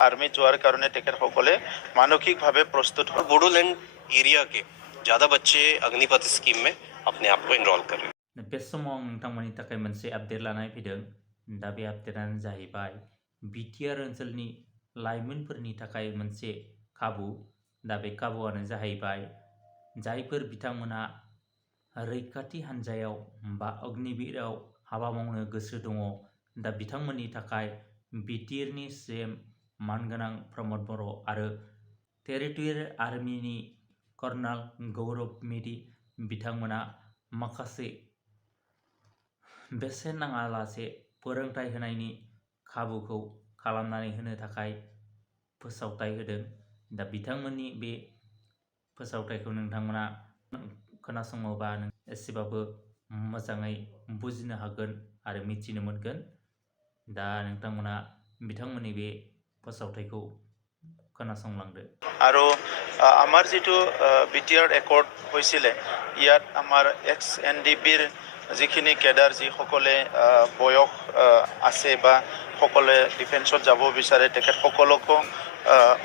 Army जोৱাৰ কাৰণে তেখেতসকলে মানসিকভাৱে প্ৰস্তুত হয়। बोडोलैंड एरिया के ज़्यादा बच्चे अग्निपथ स्कीम में अपने आप को एनरोल कर रहे हैं। बे समाव नोंथांमोननि थाखाय मोनसे आपडेट लानानै फैदों। दा बे आपडेटानो जाहैबाय बिटिआर ओनसोलनि लाइमोनफोरनि थाखाय मोनसे खाबु। दा बे खाबुआनो जाहैबाय जायफोर बिथांमोना रैखाथि हान्जायाव बा अग्निबिराव हाबा मावनो गोसो दङ, दा बिथांमोननि थाखाय बिटिआरनि सिएम मानगोनां प्रमद बर' आरो टेरिटरियेल आर्मिनि कर्नेल गौरब मेधि बिथांमोना माखासे बेसेन नाङालासे फोरोंथाय होनायनि खाबुखौ खालामनानै होनो थाखाय फोसावथाय होदों। दा बिथांमोननि बे फोसावथायखौ नोंथांमोना खोनासङोबा एसेबाबो मोजाङै बुजिनो हागोन आरो मिथिनो मोनगोन। दा नोंथांमोना बिथांमोननि बे फोसावथायखौ खोनासंलांदो। আৰু আমাৰ যিটো বিটিআৰ একৰ্ড হৈছিলে, ইয়াত আমাৰ XNDPৰ যিখিনি কেডাৰ যিসকলে বয়স আছে বা সকলে ডিফেন্সত যাব বিচাৰে, তেখেতসকলকো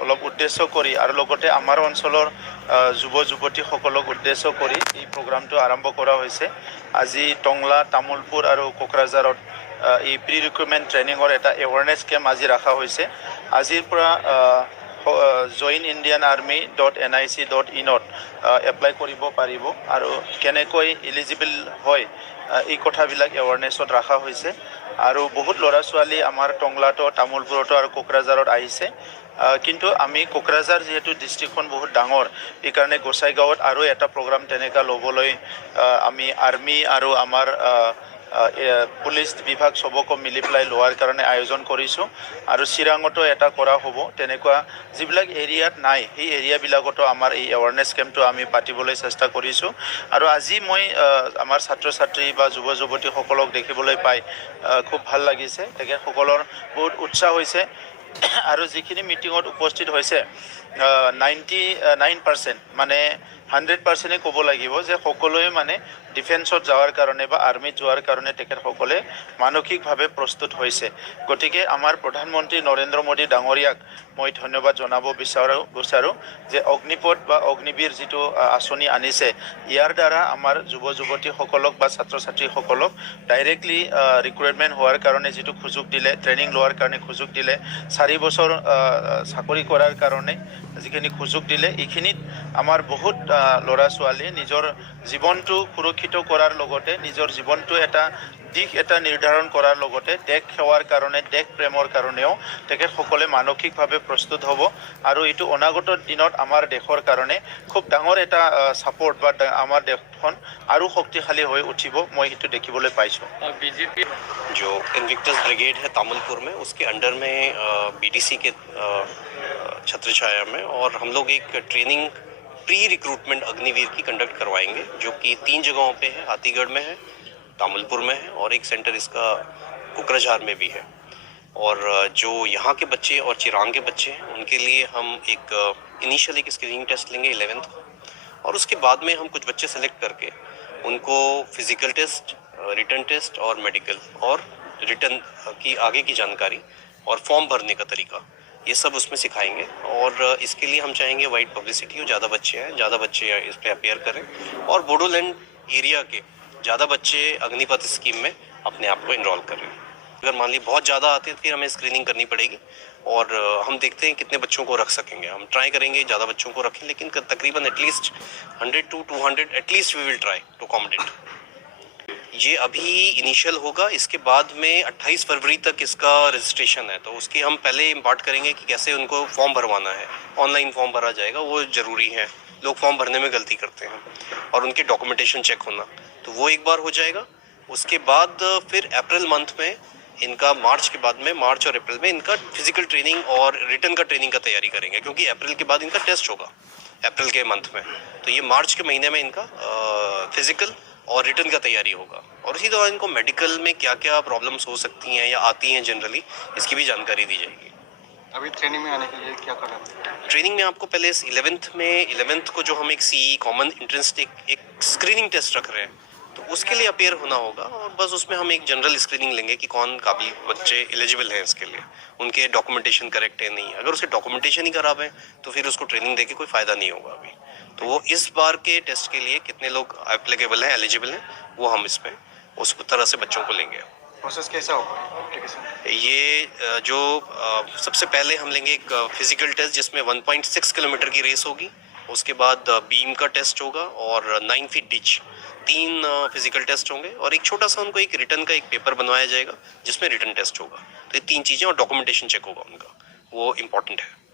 অলপ উদ্দেশ্য কৰি আৰু লগতে আমাৰ অঞ্চলৰ যুৱ যুৱতীসকলক উদ্দেশ্য কৰি এই প্ৰগ্ৰামটো আৰম্ভ কৰা হৈছে। আজি টংলা, তামুলপুৰ আৰু কোকৰাঝাৰত এই প্ৰি ৰিক্ৰুটমেণ্ট ট্ৰেইনিঙৰ এটা এৱাৰনেছ কেম্প আজি ৰখা হৈছে। আজিৰ পৰা joinindianarmy.nic.in এপ্লাই কৰিব পাৰিব আৰু কেনেকৈ এলিজিবল হয় এই কথাবিলাক এৱাৰনেছত ৰখা হৈছে। আৰু বহুত ল'ৰা ছোৱালী আমাৰ টংলাতো, তামুলপুৰতো আৰু কোকৰাঝাৰত আহিছে। কিন্তু আমি কোকৰাঝাৰ যিহেতু ডিষ্ট্ৰিক্টখন বহুত ডাঙৰ, সেইকাৰণে গোসাইগাঁৱত আৰু এটা প্ৰগ্ৰাম তেনেকুৱা ল'বলৈ আমি আৰ্মি আৰু আমাৰ পুলিচ বিভাগ সবকো মিলি পেলাই লোৱাৰ কাৰণে আয়োজন কৰিছোঁ। আৰু চিৰাঙতো এটা কৰা হ'ব। তেনেকুৱা যিবিলাক এৰিয়াত নাই, সেই এৰিয়াবিলাকতো আমাৰ এই এৱাৰনেছ কেম্পটো আমি পাতিবলৈ চেষ্টা কৰিছোঁ। আৰু আজি মই আমাৰ ছাত্ৰ ছাত্ৰী বা যুৱ যুৱতীসকলক দেখিবলৈ পাই খুব ভাল লাগিছে। তেখেতসকলৰ বহুত উৎসাহ হৈছে। আৰু যিখিনি মিটিঙত উপস্থিত হৈছে 99% মানে 100%, ক'ব লাগিব যে সকলোৱে মানে ডিফেন্সত যোৱাৰ কাৰণে বা আৰ্মিত যোৱাৰ কাৰণে তেখেতসকলে মানসিকভাৱে প্ৰস্তুত হৈছে। গতিকে আমাৰ প্ৰধানমন্ত্ৰী নৰেন্দ্ৰ মোদী ডাঙৰীয়াক মই ধন্যবাদ জনাব বিচাৰোঁ যে অগ্নিপথ বা অগ্নিবীৰ যিটো আঁচনি আনিছে, ইয়াৰ দ্বাৰা আমাৰ যুৱ যুৱতীসকলক বা ছাত্ৰ ছাত্ৰীসকলক ডাইৰেক্টলি ৰিক্ৰুইটমেণ্ট হোৱাৰ কাৰণে যিটো সুযোগ দিলে, ট্ৰেইনিং লোৱাৰ কাৰণে সুযোগ দিলে, 4 বছৰ চাকৰি কৰাৰ কাৰণে যিখিনি সুযোগ দিলে, এইখিনিত আমাৰ বহুত ল'ৰা ছোৱালীয়ে নিজৰ জীৱনটো সুৰক্ষিত কৰাৰ লগতে নিজৰ জীৱনটো এটা দিশ এটা নিৰ্ধাৰণ কৰাৰ লগতে দেশ সেৱাৰ কাৰণে, দেশ প্ৰেমৰ কাৰণেও তেখেতসকলে মানসিকভাৱে প্ৰস্তুত হ'ব। আৰু এইটো অনাগত দিনত আমাৰ দেশৰ কাৰণে খুব ডাঙৰ এটা ছাপৰ্ট বা আমাৰ দেশখন আৰু শক্তিশালী হৈ উঠিব, মই সেইটো দেখিবলৈ পাইছোঁ। बीजेपी जो इन्विक्टस ब्रिगेड है तामुलपुर में, उसके अंडर में बीडीसी के छत्र छाया में, और हम लोग एक ट्रेनिंग प्री रिक्रूटमेंट अग्निवीर की कंडक्ट करवाएंगे, जो कि 3 जगहों पे है। हाथीगढ़ में है, तामुलपुर में है, और एक सेंटर इसका कोकराझार में भी है। और जो यहाँ के बच्चे और चिरांग के बच्चे हैं, उनके लिए हम एक इनिशियल एक स्क्रीनिंग टेस्ट लेंगे 11th को, और उसके बाद में हम कुछ बच्चे सेलेक्ट करके उनको फिजिकल टेस्ट, रिटन टेस्ट और मेडिकल और रिटन की आगे की जानकारी और फॉर्म भरने का तरीका, ये सब उसमें सिखाएंगे। और इसके लिए हम चाहेंगे वाइड पब्लिसिटी हो, ज़्यादा बच्चे हैं, ज़्यादा बच्चे इस पर अपेयर करें, और बोडोलैंड एरिया के ज़्यादा बच्चे अग्निपथ स्कीम में अपने आप को इनरोल करें। अगर मान ली बहुत ज़्यादा आते हैं, फिर हमें स्क्रीनिंग करनी पड़ेगी, और हम देखते हैं कितने बच्चों को रख सकेंगे। हम ट्राई करेंगे ज़्यादा बच्चों को रखें, लेकिन तकरीबन at least 100 to 200 at least we will try to accommodate. ये अभी इनिशियल होगा, इसके बाद में 28 फरवरी तक इसका रजिस्ट्रेशन है, तो उसकी हम पहले इम्पार्ट करेंगे कि कैसे उनको फॉर्म भरवाना है। ऑनलाइन फॉर्म भरा जाएगा, वो ज़रूरी है, लोग फॉर्म भरने में गलती करते हैं, और उनके डॉक्यूमेंटेशन चेक होना, तो वो एक बार हो जाएगा। उसके बाद फिर अप्रैल मंथ में इनका, मार्च के बाद में, मार्च और अप्रैल में इनका फिजिकल ट्रेनिंग और रिटर्न का ट्रेनिंग का तैयारी करेंगे, क्योंकि अप्रैल के बाद इनका टेस्ट होगा अप्रैल के मंथ में। तो ये मार्च के महीने में इनका फिजिकल और रिटर्न का तैयारी होगा, और इसी दौरान इनको मेडिकल में क्या क्या प्रॉब्लम्स हो सकती हैं या आती हैं जनरली, इसकी भी जानकारी दी जाएगी। अभी ट्रेनिंग में आने के लिए क्या करना है? ट्रेनिंग में आपको पहले 11th को जो हम एक CE कॉमन एंट्रेंस एक स्क्रीनिंग टेस्ट रख रहे हैं, तो उसके लिए अपेयर होना होगा और बस उसमें हम एक जनरल स्क्रीनिंग लेंगे कि कौन काबिल बच्चे एलिजिबल हैं इसके लिए, उनके डॉक्यूमेंटेशन करेक्ट है नहीं। अगर उसके डॉक्यूमेंटेशन ही खराब है तो फिर उसको ट्रेनिंग देके कोई फ़ायदा नहीं होगा अभी। तो वो इस बार के टेस्ट के लिए कितने लोग एप्लीकेबल हैं, एलिजिबल हैं, वो हम इसमें उस तरह से बच्चों को लेंगे। प्रोसेस कैसा होगा एप्लीकेशन? ये सबसे पहले हम लेंगे एक फिजिकल टेस्ट जिसमें 1.6 किलोमीटर की रेस होगी। उसके बाद बीम का टेस्ट होगा और 9 फीट डिच, 3 फिजिकल टेस्ट होंगे और एक छोटा सा उनको एक रिटर्न का एक पेपर बनवाया जाएगा जिसमें रिटर्न टेस्ट होगा। तो ये 3 चीज़ें और डॉक्यूमेंटेशन चेक होगा उनका, वो इम्पोर्टेंट है।